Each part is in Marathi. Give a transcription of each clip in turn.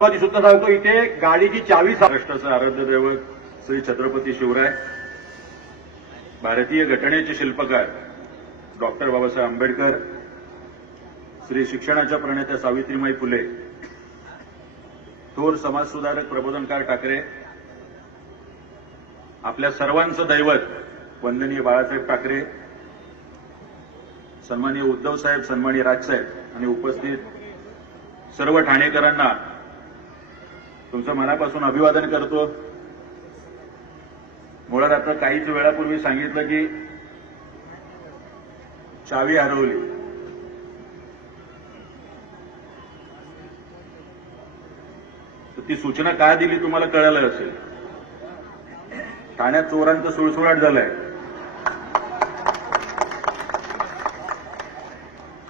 सुरुवाती सुद्धा सांगतो इथे गाडीची चावी महाराष्ट्राचं आराध्य दैवत श्री छत्रपती शिवराय भारतीय घटनेचे शिल्पकार डॉक्टर बाबासाहेब आंबेडकर श्री शिक्षणाच्या प्रणेत्या सावित्रीमाई फुले थोर समाजसुधारक प्रबोधनकार ठाकरे आपल्या सर्वांचं दैवत वंदनीय बाळासाहेब ठाकरे सन्माननीय उद्धव साहेब सन्माननीय राजसाहेब आणि उपस्थित सर्व ठाणेकरांना तुमचं मनापासून अभिवादन करतो. मुळात आता काहीच वेळापूर्वी सांगितलं की चावी हरवली. तर ती सूचना का दिली तुम्हाला कळालं असेल? ठाण्यात चोरांचं सुळसुळाट झालाय.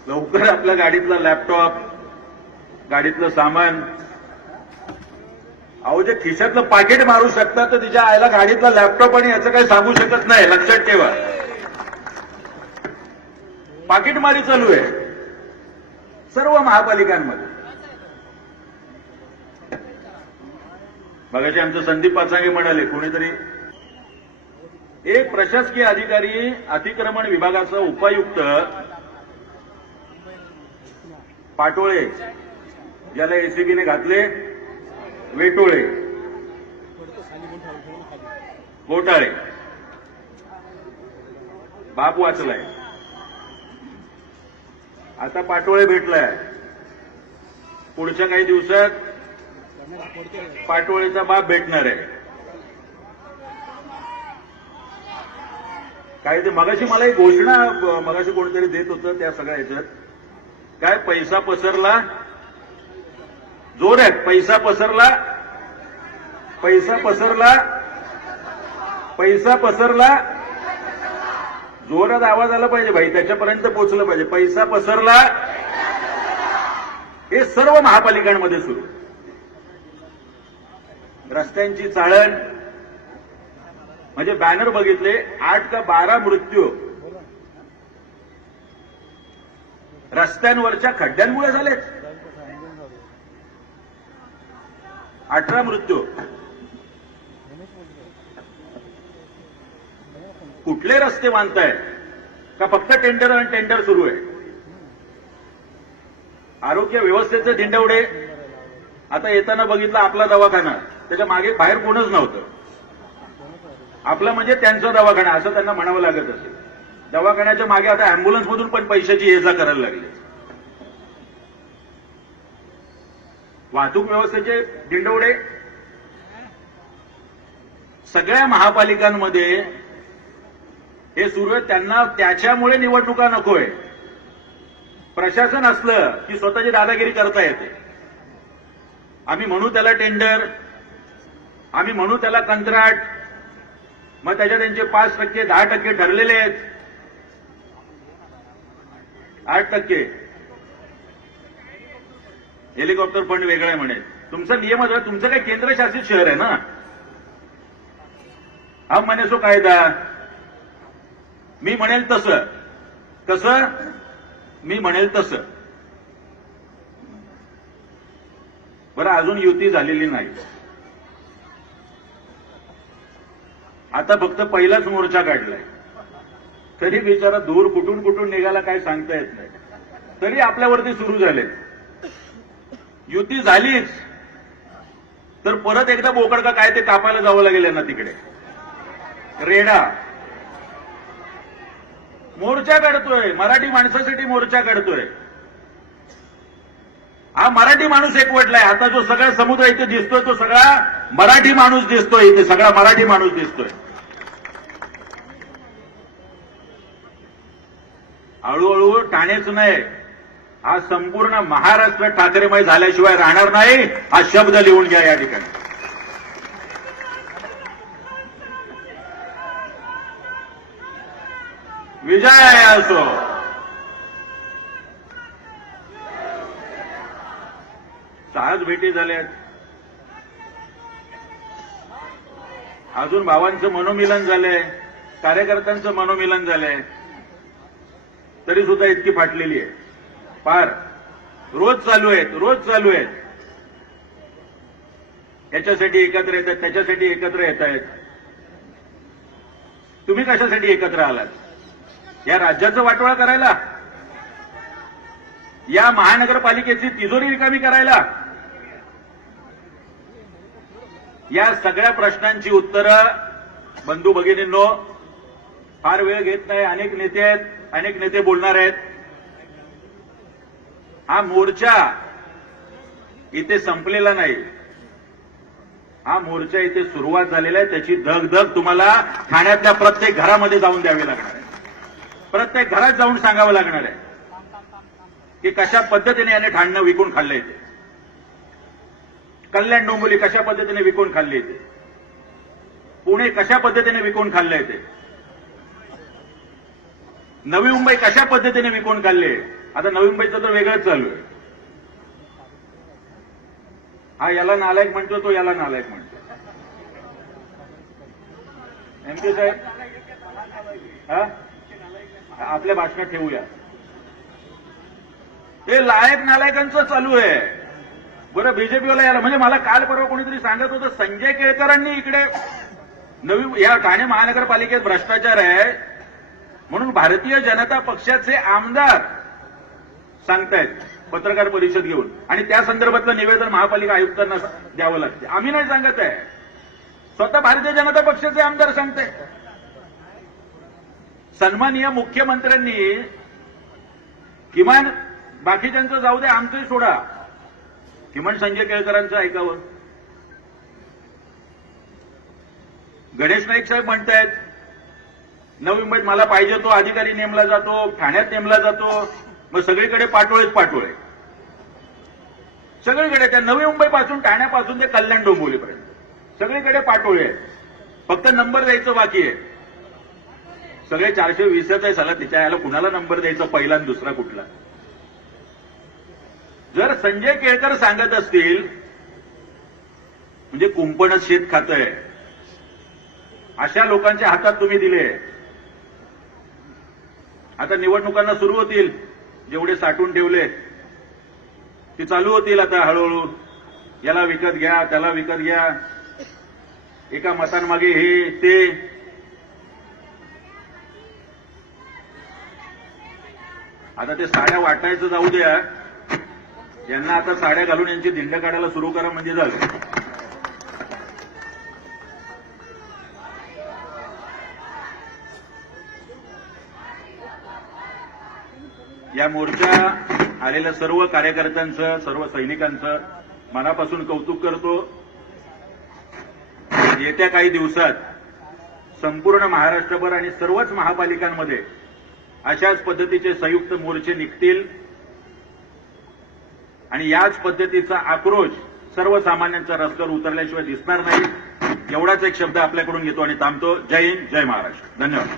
लवकर आपल्या गाडीतला लॅपटॉप गाडीतलं सामान अहो जे खिशातलं पाकिट मारू शकतात तर तिच्या आईला गाडीतला लॅपटॉप आणि याचं काही सांगू शकत नाही लक्षात ठेवा. पाकिटमारी चालू आहे. सर्व महापालिकांमध्ये. बघाचे आमचं संदीप पाचांगे म्हणाले कोणीतरी एक प्रशासकीय अधिकारी अतिक्रमण विभागाचा उपायुक्त पाटोळे ज्याला एसीबीने घातले. वेटोळे. घोटाळे बाप वाचलाय. आता पाटोळे भेटलाय. पुढच्या काही दिवसात पाटोळेचा बाप भेटणार आहे. काय ते मगाशी मला एक घोषणा मगाशी कोणतरी देत होतं त्या सगळ्या ह्याच्यात. काय पैसा पसरला? जोर आहे पैसा पसरला. पैसा पसरला. पैसा पसरला. जोरात आवाज आला पाहिजे भाई. त्याच्यापर्यंत पोहोचलं पाहिजे. पैसा पसरला. हे सर्व महापालिकांमध्ये सुरू. रस्त्यांची चाळण. म्हणजे बॅनर बघितले. आठ का बारा मृत्यू. रस्त्यांवरच्या खड्ड्यांमुळे झालेत. अठरा मृत्यू. कुठले रस्ते बांधताय का फक्त टेंडर आणि टेंडर सुरू आहे? आरोग्य व्यवस्थेचे धिंडवडे आता येताना बघितलं आपला दवाखाना. त्याच्यामागे बाहेर कोणच नव्हतं. आपला म्हणजे त्यांचा दवाखाना असं त्यांना म्हणावं लागत असेल. दवाखान्याच्या मागे आता अँब्युलन्समधून पण पैशाची ये जा करायला लागली. वाहतूक व्यवस्थेचे दिंडवडे सगळ्या महापालिकांमध्ये हे सुरू आहे. त्यांना त्याच्यामुळे निवडणुका नकोय प्रशासन असलं की स्वतःची दादागिरी करता येते. आम्ही म्हणू त्याला टेंडर आम्ही म्हणू त्याला कंत्राट. मग त्याच्या त्यांचे पाच टक्के दहा टक्के ठरलेले आहेत. आठ टक्के. हेलिकॉप्टर फंड वेगळा आहे म्हणे. तुमचा नियम तुमचं काही केंद्रशासित शहर आहे ना? हा म्हणे सो कायदा. मी म्हणेल तसं. कसं? मी म्हणेल तसं. बरं अजून युती झालेली नाही. आता फक्त पहिलाच मोर्चा काढलाय. तरी बिचारा दूर कुठून कुठून निघाला काय सांगता येत नाही. तरी आपल्यावरती सुरू झाले युती झालीच. तर परत एकदा बोकडका काय ते कापायला जावं लागेल यांना तिकडे. रेडा. मोर्चा काढतोय. मराठी माणसासाठी मोर्चा काढतोय. हा मराठी माणूस एकवटलाय आता जो सगळा समुद्र इथे दिसतोय तो सगळा मराठी माणूस दिसतोय इथे. सगळा मराठी माणूस दिसतोय. हळूहळू ठाणेच नाही. हा संपूर्ण महाराष्ट्र ठाकरेमय झाल्याशिवाय राहणार नाही हा शब्द लिहून घ्या या ठिकाणी. विजय असो. सहाच भेटी झाल्यात. अजून भावांचं मनोमिलन झालंय कार्यकर्त्यांचं मनोमिलन झालंय. तरी सुद्धा इतकी फाटलेली आहे. पार. रोज चालू आहेत रोज चालू आहेत. याच्यासाठी एकत्र येत आहेत त्याच्यासाठी एकत्र येत आहेत. तुम्ही कशासाठी एकत्र आलात? या राज्याचं वाटोळा करायला? या महानगरपालिकेची तिजोरी रिकामी करायला? या सगळ्या प्रश्नांची उत्तरं बंधू भगिनींनो फार वेळ घेत नाही. अनेक नेते आहेत अनेक नेते बोलणार आहेत. हा मोर्चा इथे संपलेला नाही. हा मोर्चा इथे सुरुवात झालेला आहे. त्याची धगधग तुम्हाला ठाण्यातल्या प्रत्येक घरामध्ये जाऊन द्यावी लागणार आहे. प्रत्येक घरात जाऊन सांगावं लागणार आहे. की कशा पद्धतीने याने ठाणं विकून खाल्लं येते कल्याण डोंबोली कशा पद्धतीने विकून खाल्ली ते पुणे कशा पद्धतीने विकून खाल्लं येते नवी मुंबई कशा पद्धतीने विकून खाल्ले? आता नवी मुंबईचं तर वेगळंच चालू आहे. हा याला नालायक म्हणतो तो याला नालायक म्हणतो. एमके साहेब आपल्या भाषणात ठेवूया. हे लायक नालायकांचं चालू आहे. बरं बीजेपीवाला याला म्हणजे मला काल परवा कोणीतरी सांगत होतं संजय केळकरांनी इकडे नवी या ठाणे महानगरपालिकेत भ्रष्टाचार आहे. म्हणून भारतीय जनता पक्षाचे आमदार सांगतायत पत्रकार परिषद घेऊन. आणि त्या संदर्भातलं निवेदन महापालिका आयुक्तांना द्यावं लागते. आम्ही नाही सांगत आहे. स्वतः भारतीय जनता पक्षाचे आमदार सांगते. सन्माननीय मुख्यमंत्र्यांनी किमान बाकीच्यांचं जाऊ दे आमचंही सोडा. किमान संजय केळकरांचं ऐकावं. गणेश नाईक साहेब म्हणतायत नवी मुंबईत मला पाहिजे तो अधिकारी नेमला जातो ठाण्यात नेमला जातो. मग सगळीकडे पाटोळेच पाटोळे. सगळीकडे त्या नवी मुंबईपासून ठाण्यापासून ते कल्याण डोंबिवलीपर्यंत. सगळीकडे पाटोळे आहेत. फक्त नंबर द्यायचं बाकी आहे. सगळे चारशे वीसच आहे सगळं तिच्या याला कुणाला नंबर द्यायचा? पहिला आणि दुसरा कुठला? जर संजय केळकर सांगत असतील म्हणजे कुंपणच शेत खातंय. अशा लोकांच्या हातात तुम्ही दिले. आता निवडणुकांना सुरू होतील. जेवढे साठवून ठेवले ते चालू होतील आता हळूहळू. याला विकत घ्या त्याला विकत घ्या. एका मतांमागे हे ते. आता ते साड्या वाटायचं जाऊ द्या. यांना आता साड्या घालून यांची दिंड काढायला सुरू करा म्हणजे झालं. या मोर्चा आलेल्या सर्व कार्यकर्त्यांचं सर्व सैनिकांचं मनापासून कौतुक करतो. येत्या काही दिवसात संपूर्ण महाराष्ट्रभर आणि सर्वच महापालिकांमध्ये अशाच पद्धतीचे संयुक्त मोर्चे निघतील. आणि याच पद्धतीचा आक्रोश सर्वसामान्यांच्या रस्त्यावर उतरल्याशिवाय दिसणार नाही. एवढाच एक शब्द आपल्याकडून घेतो आणि थांबतो. जय हिंद जय महाराष्ट्र. धन्यवाद.